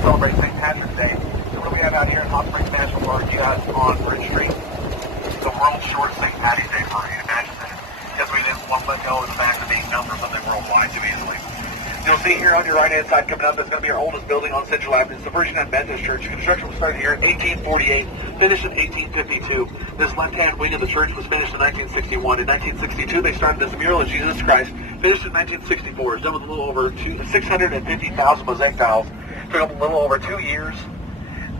Celebrate St. Patrick's Day. So what do we have out here in Hotspring National Park? You got on Bridge Street, the world's shortest St. Patty's Day parade. Imagine that. Because we didn't want to let go of the fact of being known for something worldwide too easily. You'll see here on your right-hand side coming up, that's going to be our oldest building on Central Avenue. It's the First United Methodist Church. Construction was started here in 1848, finished in 1852. This left-hand wing of the church was finished in 1961. In 1962, they started this mural of Jesus Christ, finished in 1964. It's done with a little over 650,000 mosaic tiles. Took a little over 2 years,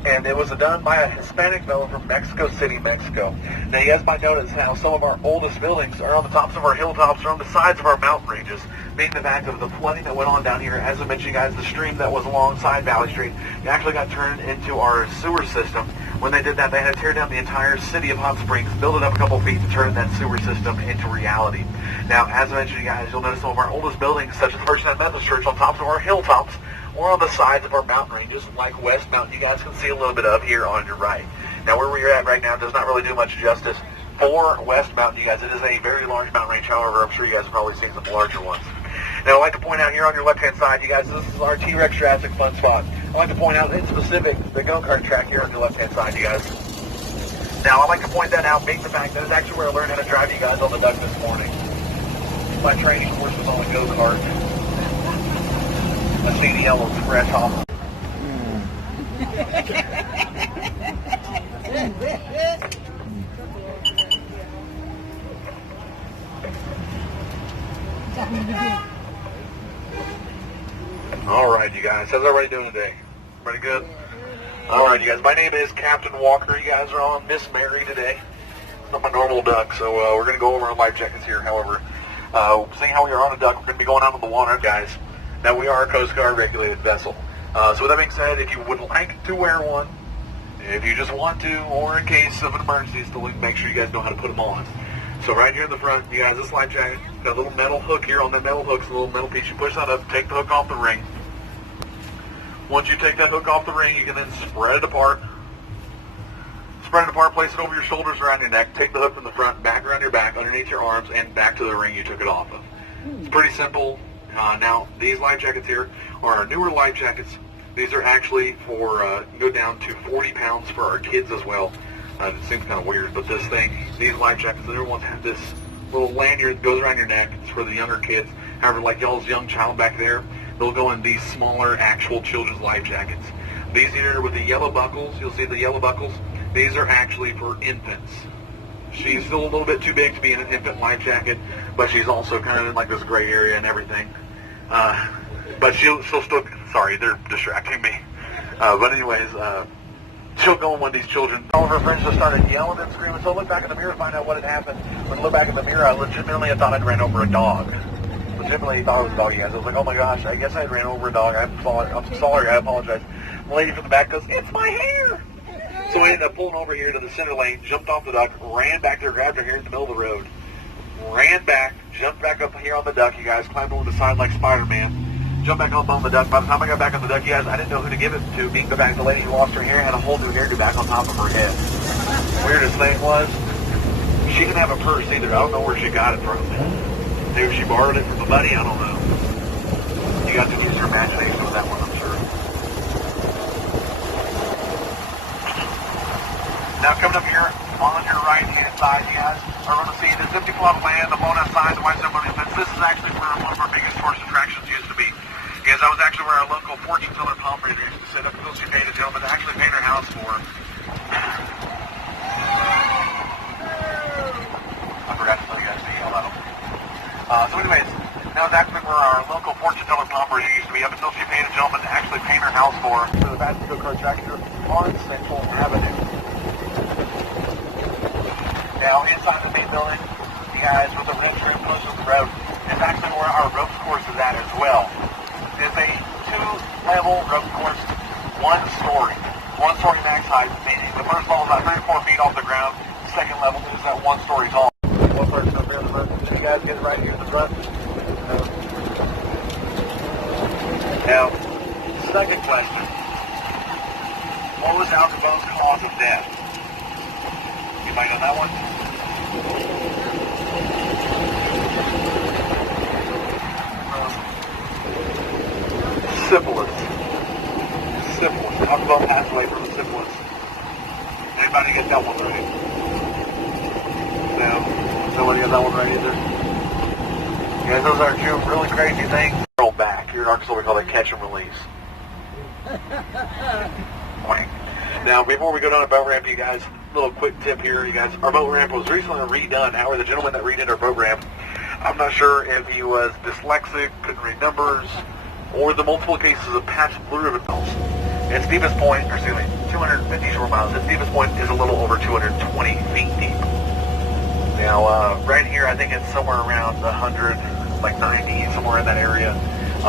and it was done by a Hispanic fellow from Mexico City, Mexico. Now, you guys might notice how some of our oldest buildings are on the tops of our hilltops or on the sides of our mountain ranges, being the fact of the flooding that went on down here. As I mentioned, you guys, the stream that was alongside Valley Street actually got turned into our sewer system. When they did that, they had to tear down the entire city of Hot Springs, build it up a couple feet to turn that sewer system into reality. Now, as I mentioned, you guys, you'll notice some of our oldest buildings, such as the First United Methodist Church, on tops of our hilltops, or on the sides of our mountain ranges, like West Mountain, you guys can see a little bit of here on your right. Now, where we're at right now does not really do much justice for West Mountain, you guys. It is a very large mountain range. However, I'm sure you guys have probably seen some larger ones. Now, I'd like to point out here on your left-hand side, you guys, this is our T-Rex Jurassic Fun spot. I'd like to point out in specific the go-kart track here on your left-hand side, you guys. Now, I'd like to point that out, being the fact that it's actually where I learned how to drive you guys on the duck this morning. My training course was on the go-kart. I see the yellow fresh off. All right, you guys. How's everybody doing today? Pretty good? All right, you guys. My name is Captain Walker. You guys are on Miss Mary today. Not my normal duck, so we're going to go over our life jackets here. However, seeing how we are on a duck, we're going to be going out on the water, guys. Now, we are a Coast Guard regulated vessel. So with that being said, if you would like to wear one, if you just want to, or in case of an emergency, still make sure you guys know how to put them on. So right here in the front, you guys, this life jacket, got a little metal hook here. On that metal hook's a little metal piece. You push that up, take the hook off the ring. Once you take that hook off the ring, you can then spread it apart. Spread it apart, place it over your shoulders, around your neck. Take the hook from the front, back around your back, underneath your arms, and back to the ring you took it off of. It's pretty simple. Now, these life jackets here are our newer life jackets. These are actually for, go down to 40 pounds for our kids as well. It seems kind of weird, but these life jackets, the newer ones have this little lanyard that goes around your neck. It's for the younger kids. However, like y'all's young child back there, they'll go in these smaller actual children's life jackets. These here with the yellow buckles, you'll see the yellow buckles. These are actually for infants. She's still a little bit too big to be in an infant life jacket, but she's also kind of in like this gray area and everything. But she'll still, sorry, they're distracting me. But anyways, she'll go in one of these children. All of her friends just started yelling and screaming, so I looked back in the mirror to find out what had happened. When I looked back in the mirror, I legitimately thought I'd ran over a dog. Legitimately thought it was a dog, you guys. I was like, oh my gosh, I guess I ran over a dog. I'm sorry, I apologize. The lady from the back goes, it's my hair! So we ended up pulling over here to the center lane, jumped off the duck, ran back there, grabbed her hair in the middle of the road, ran back, jumped back up here on the duck, you guys, climbed over the side like Spider-Man, jumped back up on the duck. By the time I got back on the duck, you guys, I didn't know who to give it to, being the fact the lady who lost her hair had a whole new hairdo back on top of her head. Weirdest thing was, she didn't have a purse either. I don't know where she got it from. Maybe she borrowed it from a buddy, I don't know. You guys can use your imagination with that one, I'm sure. Now coming up here on your right-hand side, you guys are going to see this empty plot of land, the blown out sign, the white ceremony fence. This is actually where one of our biggest tourist attractions used to be. Because that was actually where our local fortune teller palm reader used to sit up until she paid a gentleman to actually paint her house for. I forgot to tell you guys to yell at them. So anyways, now it's actually where our local fortune teller palm reader used to be up until she paid a gentleman to actually paint her house for the fast go-kart track here on Central Avenue. Now, inside the main building, you guys, with the ring trim close to the road, is actually where our ropes course is at as well. It's a two-level rope course, one story max height, meaning the first level is about 34 feet off the ground. The second level is at 1 story tall. One person up here in the front. Can you guys get right here in the front? Now, second question. What was Al Capone's cause of death? Anybody know that one? Syphilis. I'm going to pass away from the simplest. Anybody get that one right? No. Nobody got that one right either. Guys, those are two really crazy things. Roll back. Here in Arkansas, we call that catch and release. Now, before we go down a boat ramp, you guys, a little quick tip here, you guys. Our boat ramp was recently redone. However, the gentleman that redid our boat ramp, I'm not sure if he was dyslexic, couldn't read numbers, or the multiple cases of patched blue ribbon miles. Its deepest point, or excuse me, 250 shore miles. Its deepest point is a little over 220 feet deep. Now, right here, I think it's somewhere around 100, like 90, somewhere in that area.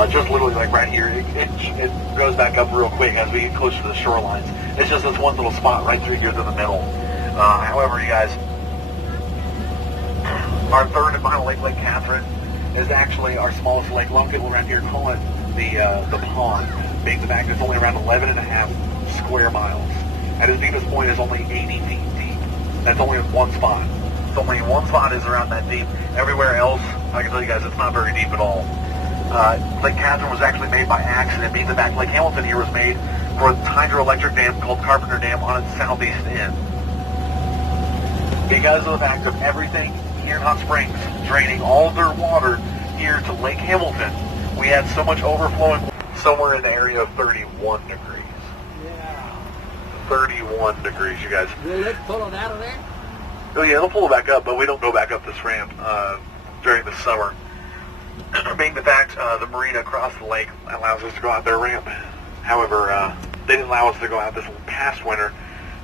Just literally like right here, it goes back up real quick as we get closer to the shorelines. It's just this one little spot right through here in the middle. However, you guys, our third and final lake, Lake Catherine, is actually our smallest lake. A lot of people around here call it the pond, being the fact it's only around 11.5 square miles. And its deepest point is only 80 feet deep. That's only one spot. It's only one spot is around that deep. Everywhere else, I can tell you guys, it's not very deep at all. Lake Catherine was actually made by accident, being the fact Lake Hamilton here was made for a hydroelectric dam called Carpenter Dam on its southeast end. Because of the fact of everything here in Hot Springs draining all of their water here to Lake Hamilton, we had so much overflowing somewhere in the area of 31 degrees. Yeah. 31 degrees, you guys. Will it pull it out of there? Oh yeah, it'll pull it back up, but we don't go back up this ramp during the summer. Being the fact the marina across the lake allows us to go out their ramp. However, they didn't allow us to go out this past winter,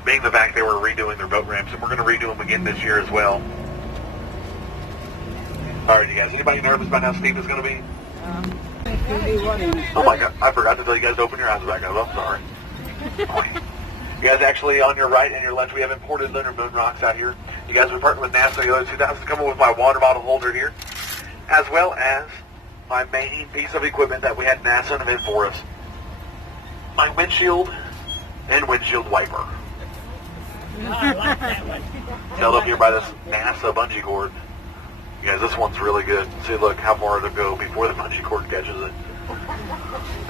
being the fact they were redoing their boat ramps, and we're going to redo them again this year as well. All right, you guys. Anybody nervous about how steep it's going to be? Oh my God! I forgot to tell you guys to open your eyes back up. I'm sorry. You guys, actually, on your right and your left, we have imported lunar moon rocks out here. You guys, we partnered with NASA the other 2000 to come up with my water bottle holder here, as well as my main piece of equipment that we had NASA invent for us. My windshield and windshield wiper. I like that one. Held up here by this NASA bungee cord. You guys, this one's really good. See, look how far it'll go before the bungee cord catches it.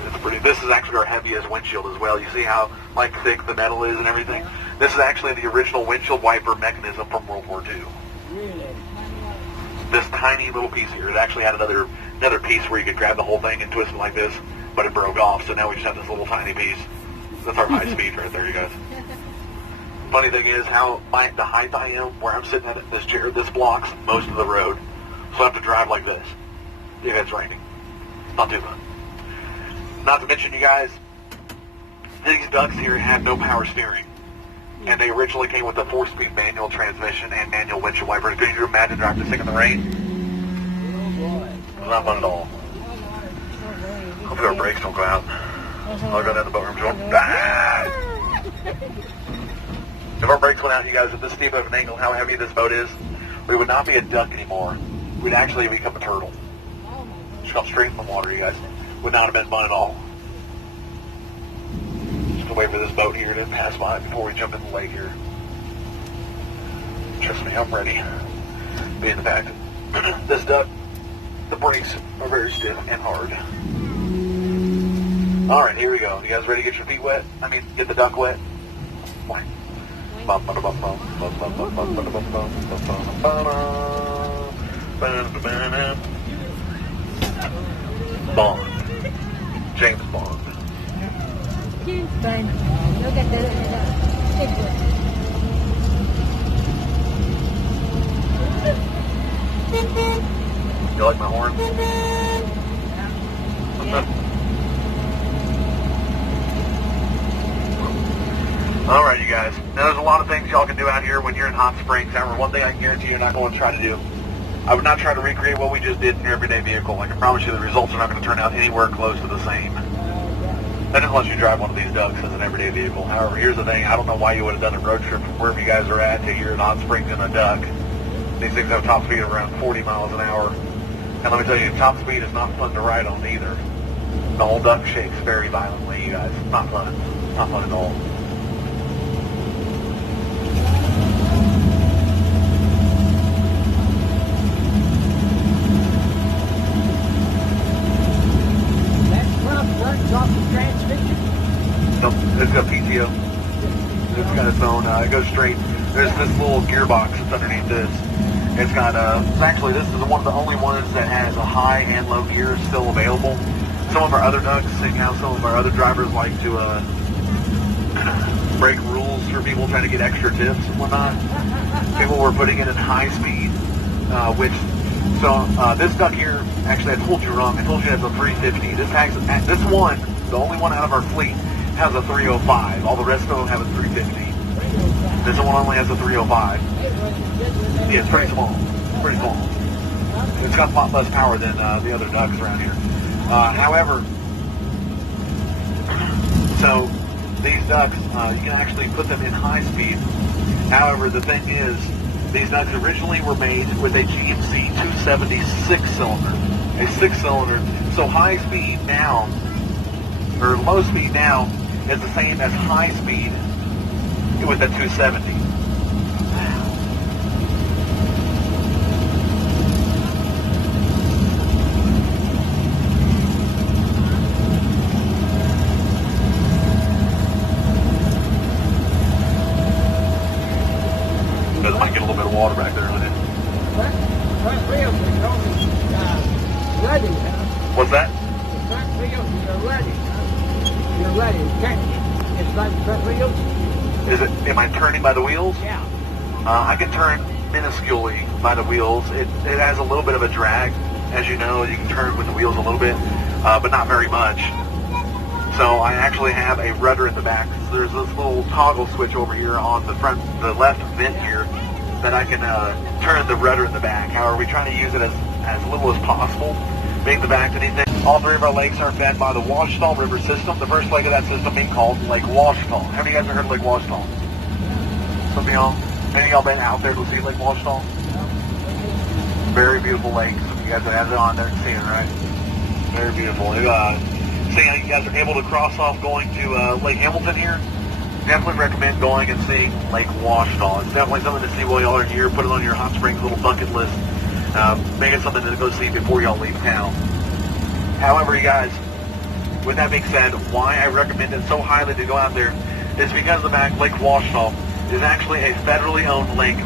It's pretty. This is actually our heaviest windshield as well. You see how like thick the metal is and everything? This is actually the original windshield wiper mechanism from World War II. Really? This tiny little piece here. It actually had another piece where you could grab the whole thing and twist it like this, but it broke off, so now we just have this little tiny piece. That's our high speed right there, you guys. Funny thing is how the height I am, where I'm sitting at this chair, this blocks most of the road, so I have to drive like this if it's raining. Not too fun. Not to mention, you guys, these ducks here had no power steering. And they originally came with a 4-speed manual transmission and manual windshield wipers. Could you imagine driving this thing in the rain? Oh boy. It's not fun at all. Hopefully our brakes don't go out. I'll go down the boat room door. Ah! If our brakes went out, you guys, at this steep of an angle, how heavy this boat is, we would not be a duck anymore. We'd actually become a turtle. Just come straight from the water, you guys. Would not have been fun at all. Just wait for this boat here to pass by before we jump in the lake here. Trust me, I'm ready. Being the fact that this duck, the brakes are very stiff and hard. All right, here we go. You guys ready to get your feet wet? I mean, get the duck wet? Bond. James Bond. James Bond. Look at You like my horn? All right, you guys. Now, there's a lot of things y'all can do out here when you're in Hot Springs. However, one thing I can guarantee you're not going to try to do. I would not try to recreate what we just did in your everyday vehicle. I can promise you the results are not going to turn out anywhere close to the same. That is unless you drive one of these ducks as an everyday vehicle. However, here's the thing. I don't know why you would have done a road trip from wherever you guys are at to here in Hot Springs in a duck. These things have top speed of around 40 miles an hour. And let me tell you, top speed is not fun to ride on either. The whole duck shakes very violently, you guys. Not fun. Not fun at all. That front works off the transmission? Nope. It's got PTO. It's got its own, it goes straight. There's this little gearbox that's underneath this. It's got actually this is one of the only ones that has a high and low gear still available. Some of our other ducks, and now some of our other drivers like to break rules for people trying to get extra tips and whatnot. People were putting it in high speed, this duck here, actually I told you wrong. I told you it has a 350. This one, the only one out of our fleet, has a 305. All the rest of them have a 350. This one only has a 305. Yeah, it's pretty small. Pretty small. It's got a lot less power than the other ducks around here. However, so these ducks, you can actually put them in high speed. However, the thing is, these ducks originally were made with a GMC 276 cylinder, a 6-cylinder. So high speed now, or low speed now, is the same as high speed with a 270. Might get a little bit of water back there in it. Front wheels are totally ready, huh? What's that? The front wheels are ready, huh? You're ready. It's like front wheels? Am I turning by the wheels? Yeah. I can turn minusculely by the wheels. It has a little bit of a drag. As you know, you can turn with the wheels a little bit, but not very much. So I actually have a rudder in the back. There's this little toggle switch over here on the left vent here that I can turn the rudder in the back. However, we try to use it as little as possible, make the back anything. All three of our lakes are fed by the Washita River system. The first lake of that system being called Lake Washita. How many of you guys have heard of Lake Washita? Some of y'all? Any of y'all been out there to see Lake Washita? Very beautiful lake. You guys have it on there and seeing it, right? Very beautiful. Seeing how you guys are able to cross off going to Lake Hamilton here. Definitely recommend going and seeing Lake Washita. It's definitely something to see while y'all are here. Put it on your Hot Springs little bucket list. Make it something to go see before y'all leave town. However, you guys, with that being said, why I recommend it so highly to go out there is because the fact Lake Washita is actually a federally owned lake.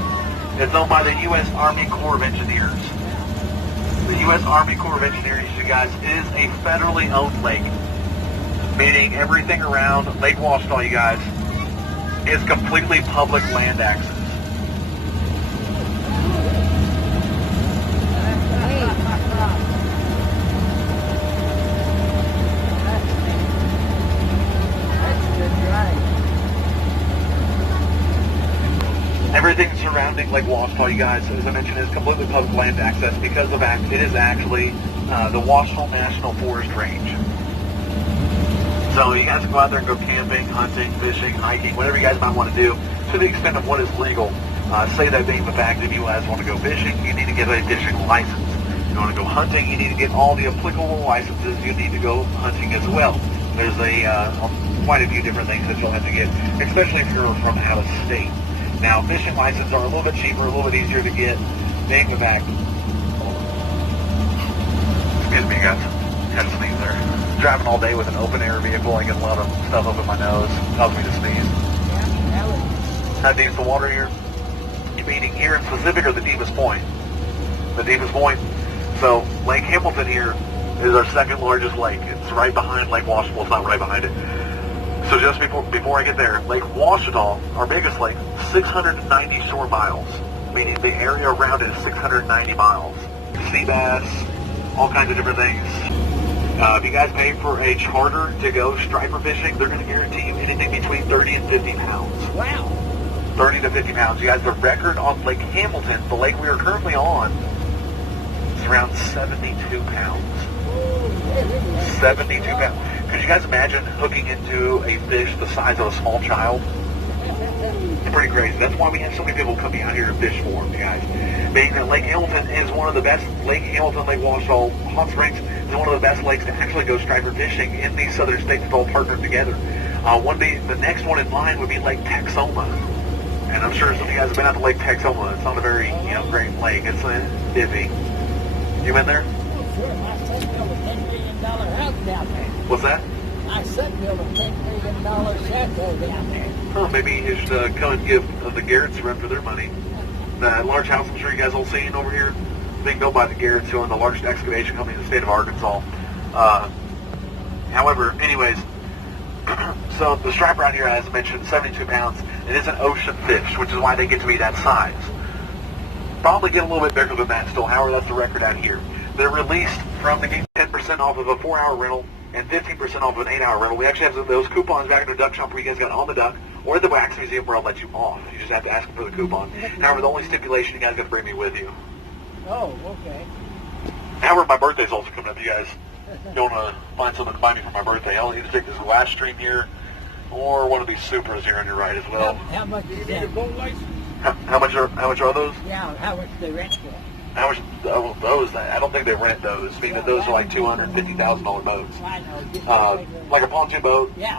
It's owned by the U.S. Army Corps of Engineers. The U.S. Army Corps of Engineers, you guys, is a federally owned lake, meaning everything around Lake Washita, you guys, is completely public land access. Everything surrounding Lake Washita, you guys, as I mentioned, is completely public land access because of the fact it is actually the Washita National Forest Range. So you guys can go out there and go camping, hunting, fishing, hiking, whatever you guys might want to do to the extent of what is legal. Say that being the fact if you guys want to go fishing, you need to get a fishing license. If you want to go hunting, you need to get all the applicable licenses. You need to go hunting as well. There's quite a few different things that you'll have to get, especially if you're from out of state. Now, fishing licenses are a little bit cheaper, a little bit easier to get. Being the fact, excuse me, guys, had to sneeze there. Driving all day with an open air vehicle, I get a lot of stuff up in my nose, causes me to sneeze. How deep's the water here? Meaning here in Pacific or the deepest point? The deepest point. So Lake Hamilton here is our second largest lake. It's right behind Lake Washita. Well, it's not right behind it. So just before I get there, Lake Washita, our biggest lake, 690 shore miles, meaning the area around it is 690 miles. Sea bass, all kinds of different things. If you guys pay for a charter to go striper fishing, they're going to guarantee you anything between 30 and 50 pounds. Wow. 30 to 50 pounds. You guys, the record on Lake Hamilton, the lake we are currently on, is around 72 pounds. 72 pounds. Could you guys imagine hooking into a fish the size of a small child? It's pretty crazy. That's why we have so many people coming out here to fish for them, guys. Being that Lake Hamilton is one of the best, Lake Hamilton, Lake Washita, Hot Springs is one of the best lakes to actually go striper fishing in these southern states that's all partnered together. The next one in line would be Lake Texoma. And I'm sure some of you guys have been out to Lake Texoma. It's not a very, great lake. It's iffy. You been there? Oh, sure. My son built a $10 million house down there. What's that? My My son built a $10 million sailboat down there. Huh, maybe you should come and give the Garretts a run for their money. That large house I'm sure you guys all seen over here, being built by the Garretts, who own the largest excavation company in the state of Arkansas. However, anyways, so the striper out here, as I mentioned, 72 pounds. It is an ocean fish, which is why they get to be that size. Probably get a little bit bigger than that still. However, that's the record out here. They're released from the game 10% off of a 4-hour rental and 15% off of an 8-hour rental. We actually have those coupons back at the duck shop where you guys got on the duck, or at the wax museum where I'll let you off. You just have to ask them for the coupon. However, the only stipulation, you guys got to bring me with you. Oh, okay. However, my birthday's also coming up. You guys don't want to find something to buy me for my birthday. I'll either take this glass stream here or one of these Supras here on your right as well. How much is that? How much are those? Yeah, how much they rent for? How much those? I don't think they rent those. I mean, those are like $250,000 boats. I know. Like a pontoon boat. Yeah.